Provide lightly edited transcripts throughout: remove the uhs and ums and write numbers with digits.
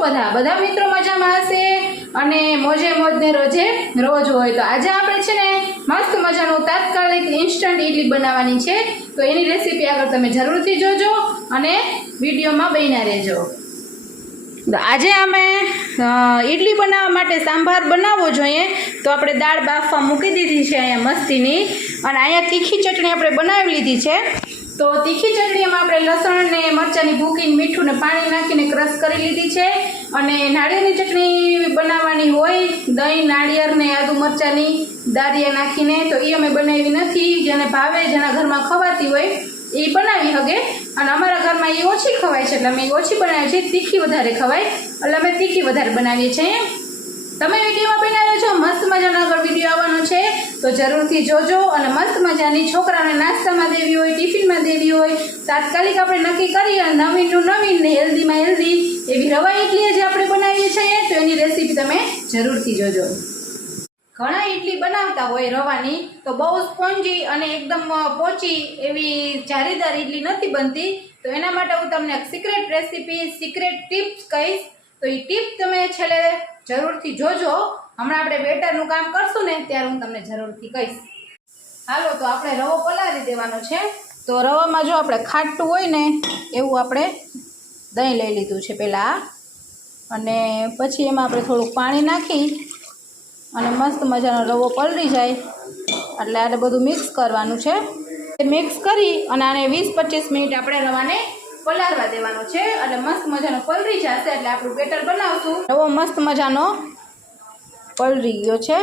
બધા મિત્રો મજામાં હશે અને મોજે મોજને રોજે રોજ હોય। તો આજે આપણે છે ને મસ્ત મજાનું તાત્કાલિક ઇન્સ્ટન્ટ ઇડલી બનાવવાની છે। તો એની રેસીપી આગળ તમે જરૂરથી જોજો અને વિડીયોમાં બન્યા રહેજો। તો આજે અમે ઇડલી બનાવવા માટે સાંભાર બનાવવો જોઈએ તો આપણે દાળ બાફવા મૂકી દીધી છે અહીંયા મસ્તીની, અને અહીંયા તીખી ચટણી આપણે બનાવી લીધી છે। તો તીખી ચટણીમાં આપણે લસણ ને મરચાંની ભૂકીને મીઠું ને પાણી નાખીને ક્રશ કરી લીધી છે, અને નાળિયેરની ચટણી બનાવવાની હોય દહીં નાળિયેર ને આદુ મરચાંની દાળિયા નાખીને, તો એ અમે બનાવી નથી। જેને ભાવે જેના ઘરમાં ખવાતી હોય એ બનાવી શકે, અને અમારા ઘરમાં એ ઓછી ખવાય છે એટલે અમે ઓછી બનાવીએ છીએ। તીખી વધારે ખવાય એટલે અમે તીખી વધારે બનાવીએ છીએ। તમે વિડીયોમાં બનાવ્યો છો, મસ્ત મજાનો આગળ વિડીયો આવવાનો છે તો જરૂરથી જોજો। અને મસ્ત મજાની છોકરાઓને નાસ્તામાં દેવી હોય, ટિફિનમાં દેવી હોય, તાત્કાલિક આપણે નક્કી કરીએ નવીનનું નવીન ને હેલ્ધીમાં હેલ્ધી એવી રવા ઇડલી જે આપણે બનાવીએ છીએ, તો એની રેસીપી તમે જરૂરથી જોજો। ઘણા ઇડલી બનાવતા હોય રવાની તો બહુ સ્પોન્જી અને એકદમ પોચી એવી જારીદાર ઇડલી નથી બનતી, તો એના માટે હું તમને એક સિક્રેટ રેસીપી સિક્રેટ ટિપ્સ કહીશ, તો એ ટિપ તમે છેલ્લે જરૂરથી જોજો। હમણાં આપણે બેટરનું કામ કરશું ને ત્યારે હું તમને જરૂરથી કહીશ। હાલો, તો આપણે રવો પલાળી દેવાનો છે। તો રવામાં જો આપણે ખાટું હોય ને એવું આપણે દહીં લઈ લીધું છે પહેલાં, અને પછી એમાં આપણે થોડુંક પાણી નાખી અને મસ્ત મજાનો રવો પલળી જાય એટલે આને બધું મિક્સ કરવાનું છે। મિક્સ કરી અને આને 20-25 મિનિટ આપણે રવાને પલાળવા દેવાનો છે, એટલે મસ્ત મજાનો પલળી જશે એટલે આપણું બેટર બનાવશું। રવો મસ્ત મજાનો પલળી ગયો છે,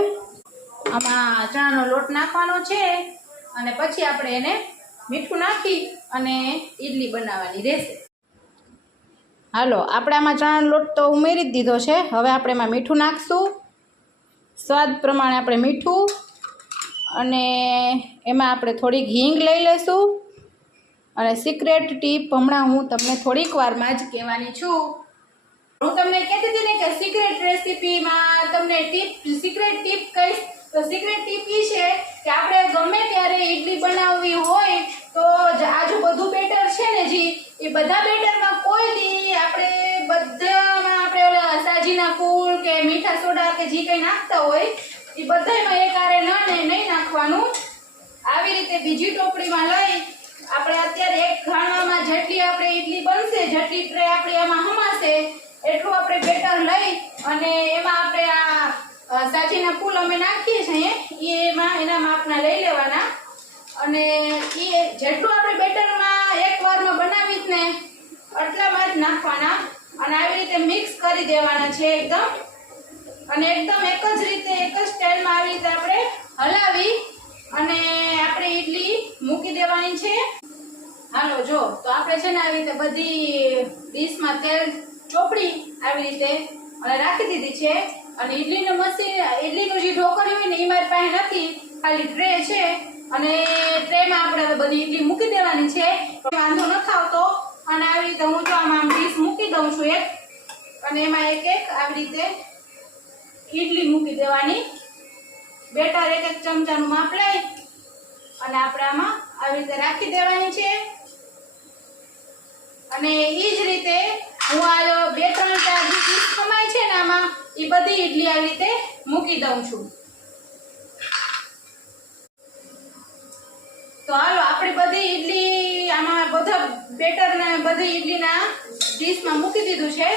આમાં ચણાનો લોટ નાખવાનો છે અને પછી આપણે એને મીઠું નાખી અને ઇડલી બનાવવાની રહેશે। હાલો, આપણે આમાં ચણાનો લોટ તો ઉમેરી જ દીધો છે, હવે આપણે એમાં મીઠું નાખશું, સ્વાદ પ્રમાણે આપણે મીઠું, અને એમાં આપણે થોડીક હિંગ લઈ લઈશું। અને સિક્રેટ ટીપ હમણાં હું તમને થોડીક વારમાં જ કહેવાની છું। હું તમને કહેતી હતી ને કે સિક્રેટ રેસીપીમાં તમને સિક્રેટ ટીપ કહીશ, તો સિક્રેટ ટીપ એ છે કે આપણે ગમે ત્યારે ઇડલી બનાવવી હોય તો આજુ બધું બેટર છે ને જી, એ બધા બેટરમાં કોઈ દી આપણે બધામાં આપણે ઓલા સાજીના ફૂલ કે મીઠા સોડા કે જે કંઈ નાખતા હોય એ બધામાં એકારે નહીં નાખવાનું। આવી રીતે બીજી ટોપડીમાં લઈ આપણે અત્યારે એક ઘાણવામાં જેટલી આપણે ઇડલી બનશે, જેટલી ટ્રે આપણી આમાં હમાશે એટલું આપણે બેટર લઈ અને એમાં આપણે આ સાજીના ફૂલ અમે નાખીએ છીએ એમાં એના માપના લઈ લેવાના, અને એ જેટલું આપણે બેટરમાં એક વારમાં બનાવી જ ને એટલામાં જ નાખવાના, અને આવી રીતે મિક્સ કરી દેવાના છે એકદમ, અને એકદમ એક જ રીતે એક જ સ્ટાઇલમાં આવી રીતે આપણે હલાવી અને આપણે ઇડલી મૂકી દેવાની છે। હાલો, જો તો આપણે છે ને આવી રીતે બધી ડીશમાં તેલ ચોપડી આવી રીતે અને રાખી દીધી છે, અને ઇડલીનું મશીન ઇડલીનું જે ઢોકળી હોય ને એ મારી પાસે નથી, ખાલી ટ્રે છે, અને ટ્રેમાં આપણે હવે બધી ઇડલી મૂકી દેવાની છે, વાંધો નથી આવતો। અને આવી રીતે હું જો આમાં ડીશ મૂકી દઉં છું એક, અને એમાં એક એક આવી રીતે ઇડલી મૂકી દેવાની, બેટર એક એક ચમચાનું માપ લઈ અને આપણે આમાં આવી રીતે રાખી દેવાની છે, અને એ જ રીતે હું આ 2-3 ડીશ કમાય છે ને આમાં એ બધી ઇડલી આવી રીતે મૂકી દઉં છું। તો હાલો, આપણી બધી ઇડલી આમાં બધા બેટરને બધી ઇડલીના ડીશમાં મૂકી દીધું છે,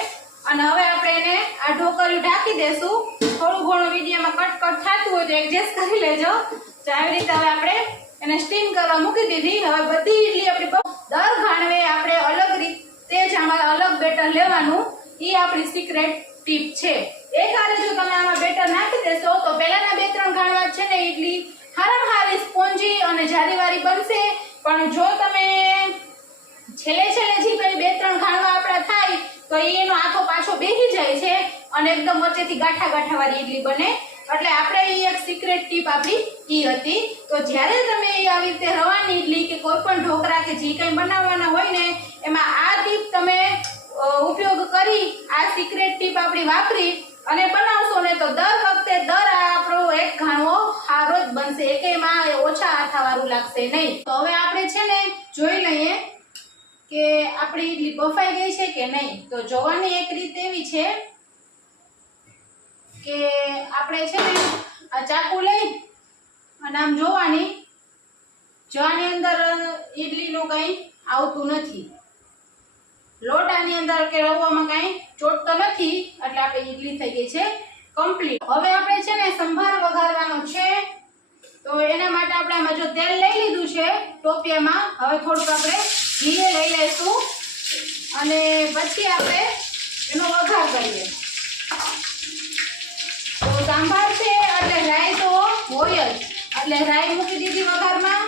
અને હવે આપણે એને આ ઢોકળિયું ઢાંકી દેશું। થોડું ઘણું વિડીયોમાં કટ થતું હોય તો એડજસ્ટ કરી લેજો। તો આવી રીતે હવે આપણે એને સ્ટીમ કરવા મૂકી દીધી। હવે બધી ઇડલી આપણી દર ઘાણવે આપણે અલગ રીતે જ આમાં અલગ બેટર લેવાનું, એ આપણી સિક્રેટ ટીપ છે। એક હારે જો તમે આમાં બેટર નાખી દેશો તો પહેલાના 2-3 ઘાણવા છે ને ઇડલી હારામાં હારી સ્પોન્જી અને જારીવારી બનશે, પણ જો તમે છેલ્લે જે કઈ 2-3 ઘાણવા આપણા થાય તો એનો આખો પાછો બેસી જાય છે અને એકદમ વચ્ચેથી ગાંઠા વાળી ઇડલી બને। એટલે આપણે એ એક સિક્રેટ ટીપ આપણી ઈ હતી। તો જ્યારે તમે આવી રીતે રવાની ઇડલી કે કોઈ પણ ઢોકળા કે જે કંઈ બનાવવાના હોય ને એમાં આ ટીપ તમે ઉપયોગ કરી, આ સિક્રેટ ટીપ આપણી વાપરી અને બનાવશો ને તો દર વખતે આપણો એક ઘાણવો સારો જ બનશે, એકેયમાં ઓછા આથાવાળું લાગશે નહીં। તો હવે આપણે છે ને જોઈ લઈએ કે આપણી ઈડલી બફાઈ ગઈ છે કે નહીં. તો જોવાની એક રીત એવી છે કે આપણે છે ને આ ચાકુ લઈ અને આમ જોવાની, જો આની અંદર ઈડલીનું કંઈ આવતું નથી, લોટ આની અંદર કે રવામાં કંઈ ચોટતો નથી, એટલે આપણે ઈડલી થઈ ગઈ છે કમ્પ્લીટ. હવે આપણે છે ને સંભાર વઘારવાનો છે. તો એના માટે આપણે આમાં જો તેલ લઈ લીધું છે ટોપિયામાં, હવે થોડુંક આપણે ઘી લઈ લઈશું અને પછી આપણે એનો વઘાર કરીએ. તો સાંભાર છે એટલે રાઈ તો હોય જ, એટલે રાઈ મૂકી દીધી વઘારમાં.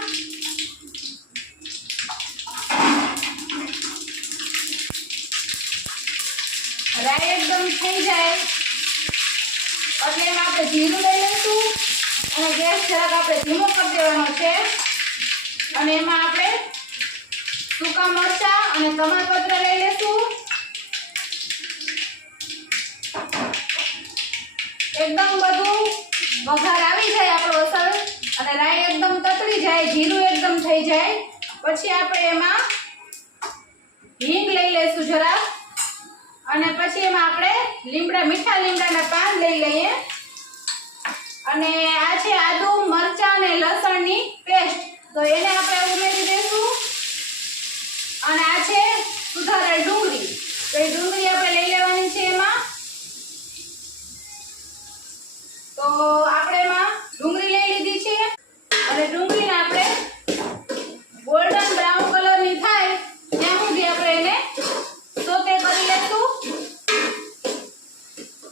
રાઈ એકદમ થઈ જાય એટલે એમાં આપણે જીરું લઈ લઈશું અને ગેસ જરાક આપણે ધીમો કરી દેવાનો છે. અને એમાં આપણે સૂકા મરચાં અને તમાલપત્ર લઈ લઈશું. એકદમ બધું વઘાર આવી જાય આપણો અસર અને રાઈ એકદમ તતડી જાય, જીરું એકદમ થઈ જાય, પછી આપણે એમાં હિંગ લઈ લઈશું જરાક અને પછી એમાં આપણે મીઠા લીમડાના પાન લઈ લઈએ. અને આ છે આદુ મરચાં અને લસણની પેસ્ટ, તો એને આપણે ઉમેરી દઈશું. અને આ છે સુધારેલ ડુંગળી, તો એ ડુંગળી આપણે લઈ લેવાની છે એમાં. તો આપણે એમાં ડુંગળી લઈ લીધી છે અને ડુંગળીને આપણે ગોલ્ડન બ્રાઉન કલરની થાય ત્યાં સુધી આપણે એને સોતે કરી લઈશું.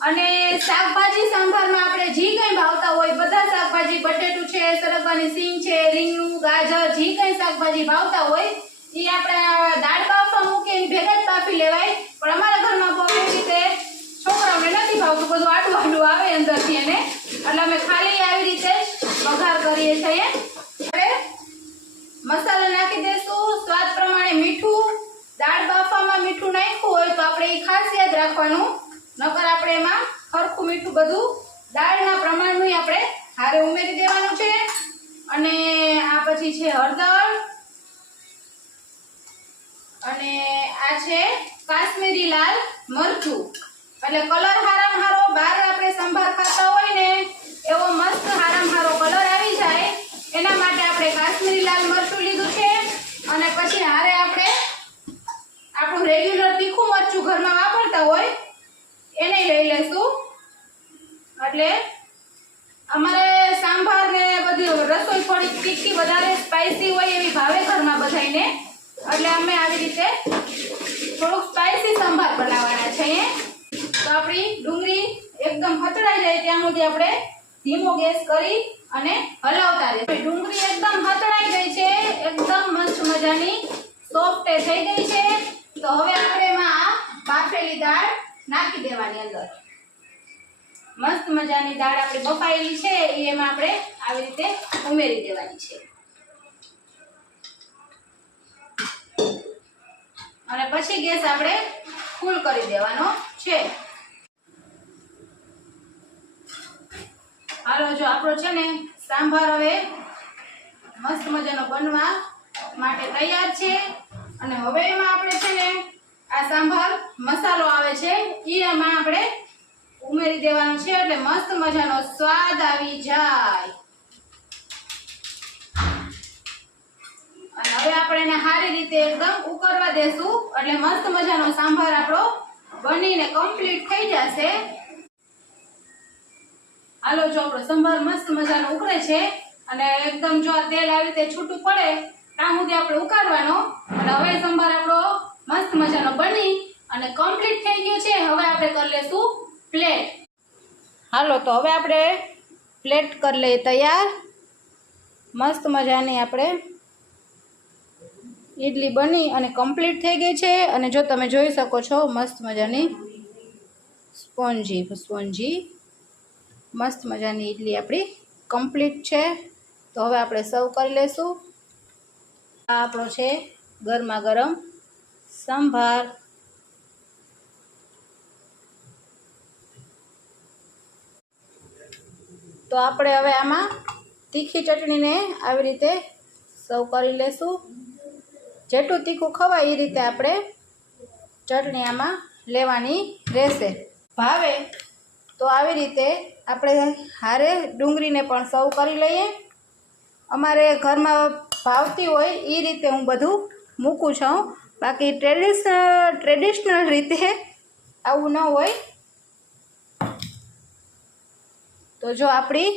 અને શાકભાજી સંભારમાં આપણે જે કંઈ ભાવતા હોય બધા શાકભાજી, બટેટું છે, સરગવાની સિંગ છે, રીંગણું, ગાજર, જે કંઈ શાકભાજી ભાવતા હોય એ આપણે દાળ બાફવા મૂકીને ભેગા જ બાફી લેવાય. પણ અમારા ઘરમાં બહુ એવી રીતે છોકરાઓને નથી ભાવતું, બધું આડું આડું આવે અંદરથી એને, એટલે અમે ખાલી આવી રીતે વઘાર કરીએ છીએ. હવે મસાલા નાખી દઈશું, સ્વાદ પ્રમાણે મીઠું. દાળ બાફવામાં મીઠું નાખ્યું હોય તો આપણે એ ખાસ યાદ રાખવાનું, નકર આપણે એમાં સરખું મીઠું બધું દાળના પ્રમાણનું આપણે હારે ઉમેરી દેવાનું છે. અને આ પછી છે હળદર અને આ છે કાશ્મીરી લાલ મરચું, એટલે કલર હારામાં હારો બહાર આપણે સંભાર ખાતા હોય ને એવો મસ્ત હારામાં હારો કલર આવી જાય એના માટે આપણે કાશ્મીરી લાલ મરચું લીધું છે. અને પછી હારે આપણે આપણું રેગ્યુલર તીખું મરચું ઘરમાં વાપરતા હોય એને લઈ લેશું. એટલે અમારે સાંભાર ને બધી રસોઈ થોડી તીખી વધારે સ્પાઈસી હોય એવી ભાવે ઘરમાં બધાને, એટલે અમે આવી રીતે થોડુંક સ્પાઈસી સંભાર બનાવવાના છે. તો આપણી ડુંગળી એકદમ હતડાઈ જાય ત્યાં સુધી આપણે ધીમો ગેસ કરી અને હલાવતા રહીશું. ડુંગળી એકદમ હતડાઈ ગઈ છે, એકદમ મસ્ત મજાની સોફ્ટ થઈ ગઈ છે. તો હવે આપણે એમાં આ બાફેલી દાળ નાખી દેવાની અંદર. મસ્ત મજાની દાળ આપણી બફાયેલી છે એ એમાં આપણે આવી રીતે ઉમેરી દેવાની છે. અને પછી ગેસ આપણે ફૂલ કરી દેવાનો છે. હાલો, જો આપણો છે ને સાંભાર હવે મસ્ત મજાનો બનવા માટે તૈયાર છે. અને હવે એમાં આપણે છે ને આ સાંભાર મસાલો આવે છે એ એમાં આપણે ઉમેરી દેવાનો છે, એટલે મસ્ત મજાનો સ્વાદ આવી જાય. અને હવે આપણે એને સારી રીતે એકદમ ઉકળવા દેશું, એટલે મસ્ત મજાનો સાંભાર આપણો બનીને કમ્પ્લીટ થઈ જશે. હાલો, જો આપણો સંભાર મસ્ત મજાનો ઉકળે છે અને એકદમ જો આ તેલ આવી રીતે છૂટું પડે ત્યાં સુધી આપણે ઉકાળવાનો. અને હવે સંભાર આપણો મસ્ત મજાનો બની અને કમ્પ્લીટ થઈ ગયો છે. હવે આપણે કરી લેશું પ્લેટ. હાલો, તો હવે આપણે પ્લેટ કરી લઈએ તૈયાર. મસ્ત મજાની આપણે ઈડલી બની અને કમ્પ્લીટ થઈ ગઈ છે. અને જો તમે જોઈ શકો છો મસ્ત મજાની સ્પોન્જી મસ્ત મજાની ઈડલી આપણી કમ્પ્લીટ છે. તો હવે આપણે સર્વ કરી લઈશું. આ આપણો છે ગરમા ગરમ સંભાર. તો આપણે હવે આમાં તીખી ચટણીને આવી રીતે સર્વ કરી લેશું. જેટલું તીખું ખવાય એ રીતે આપણે ચટણી આમાં લેવાની રહેશે. ભાવે તો આવી રીતે આપણે હારે ડુંગળીને પણ સર્વ કરી લઈએ. અમારે ઘરમાં ભાવતી હોય એ રીતે હું બધું મૂકું છું. બાકી ટ્રેડિશનલ રીતે આવું ન હોય. તો જો આપણી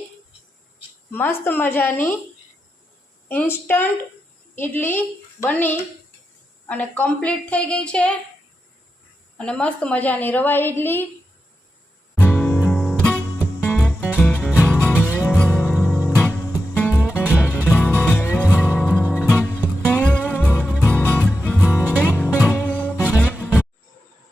મસ્ત મજાની ઇન્સ્ટન્ટ ઇડલી બની અને કમ્પ્લીટ થઈ ગઈ છે. અને મસ્ત મજાની રવા ઇડલી.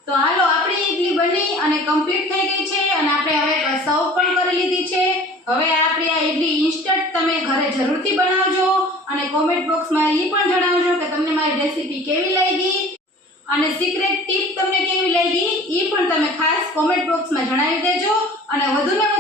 તો હાલો, આપણી ઇડલી બની અને કમ્પ્લીટ થઈ ગઈ છે અને આપણે હવે સર્વ પણ કરી લીધી છે. હવે આપણી આ ઇડલી ઇન્સ્ટન્ટ તમે ઘરે જરૂરથી બનાવજો અને કોમેન્ટ બોક્સમાં એ પણ જણાવજો કે તમને મારી રેસીપી કેવી લાગી અને સિક્રેટ ટીપ તમને કેવી લાગી એ પણ તમે ખાસ કોમેન્ટ બોક્સમાં જણાવી દેજો. અને વધુને